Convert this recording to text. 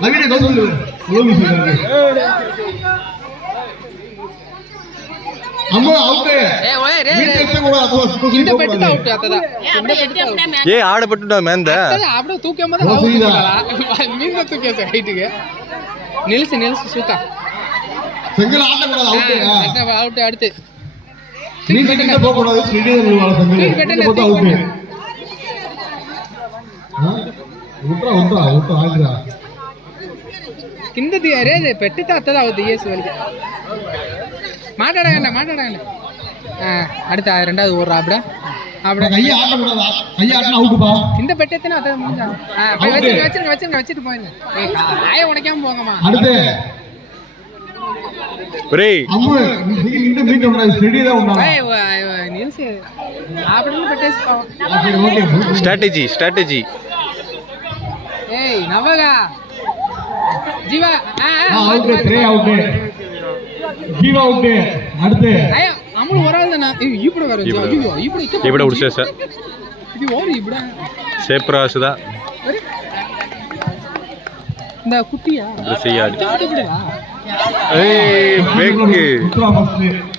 நவீன கவுசல் அம்மா அவுட் இந்த பெட்டு அவுட் அத்ததா ஏ ஆட பட்டுடா மேந்த அப்படியே தூக்கும்போது அவுட் மீன் தூக்கியாச்சு ஹைட்டுக்கு நில்சு சூக்கா செங்கல் ஆட்ட கூடாது அவுட் அடுத்து நீங்க கிட்ட போக கூடாது ஸ்ரீதர் வாள செங்கல் போட்டு அவுட் உட்ரா ஆகுறா కిందది అరే పెట్టితే అత్తది అవుద్ది ఇయర్స్ వాళ్ళకి మాట్లాడగండి அடுத்த ரெண்டாவது ஓடுறா அப்படி கையை ஆட்டக்கூடாதா கையை ஆட்டினா அவுட்டுப்பா కింద పెట్టేస్తేనే అత్తది వச்சிருங்க போயிருங்க ஆய உடைக்காம போங்கம்மா அடுத்து ஒரேய் அம்மா நீங்க மீட் பண்ணா ஸ்டெடியா உண்டா நில்ஸ் அப்படியே పెట్టేసుకో ஓகே ஸ்ட்ராட்டஜி ஏய் நவகா Jeeva out த்ரே out Jeeva out அடுத்து ஐயா அம்முடு வராதனா இப்படி வர ஐயோ இப்படி உடிச்சே சார் இது ஓடி இப்படி சேப்ராஸ்தா இந்த குட்டியா இது செய்யாடி இப்படி வா ஏய் பேக் உட்ரா ஃபர்ஸ்ட்